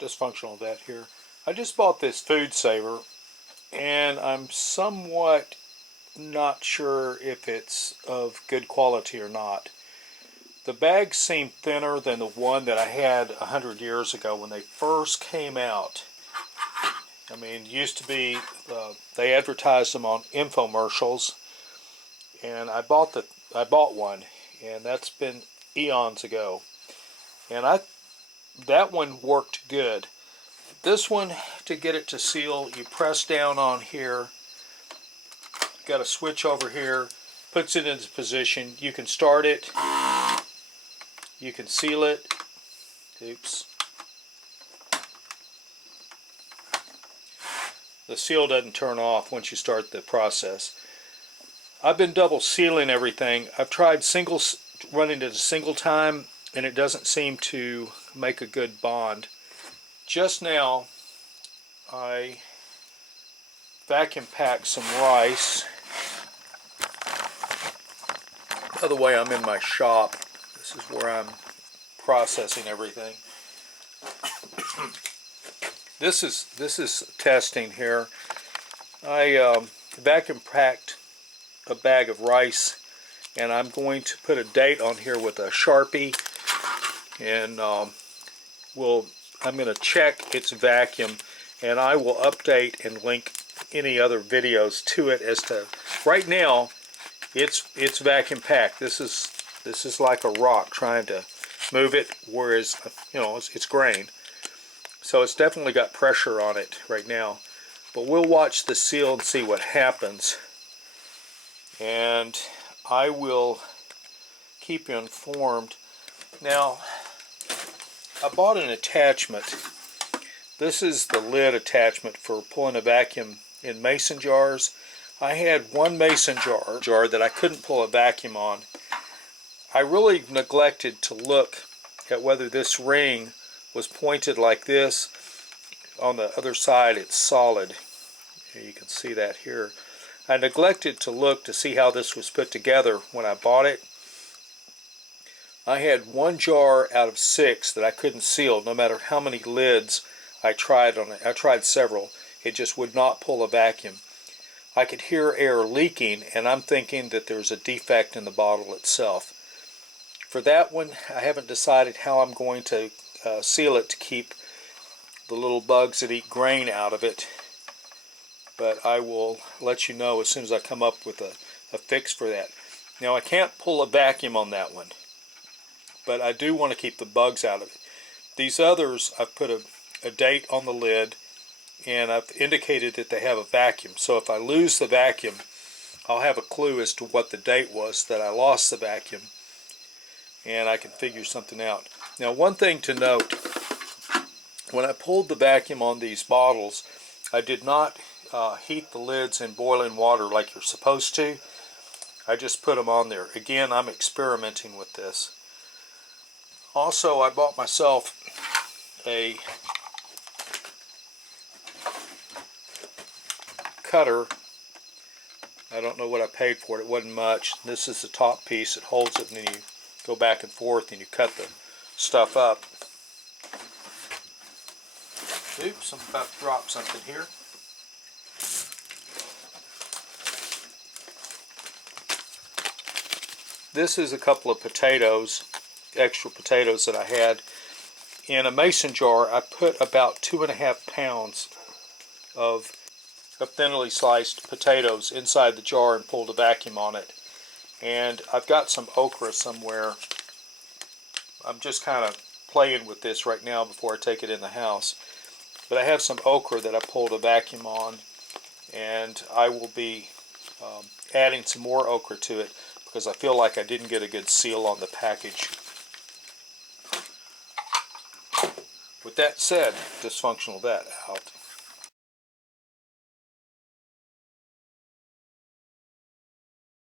dysfunctional vet here. I just bought this food saver, and I'm somewhat not sure if it's of good quality or not. The bags seem thinner than the one that I had 100 years ago when they first came out. I mean, it used to be, they advertised them on infomercials, and I bought one, and that's been eons ago. And that one worked good. This one, to get it to seal, you press down on here. Got a switch over here, puts it into position. You can start it. You can seal it. Oops. The seal doesn't turn off once you start the process. I've been double sealing everything. I've tried running it a single time, and it doesn't seem to make a good bond. Just now, I vacuum packed some rice. By the way, I'm in my shop. This is where I'm processing everything. This is testing here. I vacuum packed a bag of rice, and I'm going to put a date on here with a Sharpie, and I'm going to check its vacuum, and I will update and link any other videos to it. As to right now, it's vacuum packed. This is like a rock trying to move it, whereas it's grain. So it's definitely got pressure on it right now. But we'll watch the seal and see what happens. And I will keep you informed. Now, I bought an attachment. This is the lid attachment for pulling a vacuum in mason jars. I had one mason jar that I couldn't pull a vacuum on. I really neglected to look at whether this ring was pointed like this. On the other side, it's solid. You can see that here. I neglected to look to see how this was put together when I bought it. I had one jar out of 6 that I couldn't seal, no matter how many lids I tried on it. I tried several. It just would not pull a vacuum. I could hear air leaking, and I'm thinking that there's a defect in the bottle itself. For that one, I haven't decided how I'm going to seal it to keep the little bugs that eat grain out of it. But I will let you know as soon as I come up with a fix for that. Now, I can't pull a vacuum on that one, but I do want to keep the bugs out of it. These others, I've put a date on the lid, and I've indicated that they have a vacuum. So if I lose the vacuum, I'll have a clue as to what the date was that I lost the vacuum, and I can figure something out. Now, one thing to note, when I pulled the vacuum on these bottles, I did not heat the lids in boiling water like you're supposed to. I just put them on there. Again, I'm experimenting with this. Also, I bought myself a cutter. I don't know what I paid for it. It wasn't much. This is the top piece. It holds it, and then you go back and forth and you cut the stuff up. Oops, I'm about to drop something here. This is a couple of potatoes, extra potatoes that I had. In a mason jar, I put about 2.5 pounds of thinly sliced potatoes inside the jar and pulled a vacuum on it. And I've got some okra somewhere. I'm just kind of playing with this right now before I take it in the house. But I have some okra that I pulled a vacuum on, and I will be adding some more okra to it because I feel like I didn't get a good seal on the package. With that said, Dysfunctional Vet out.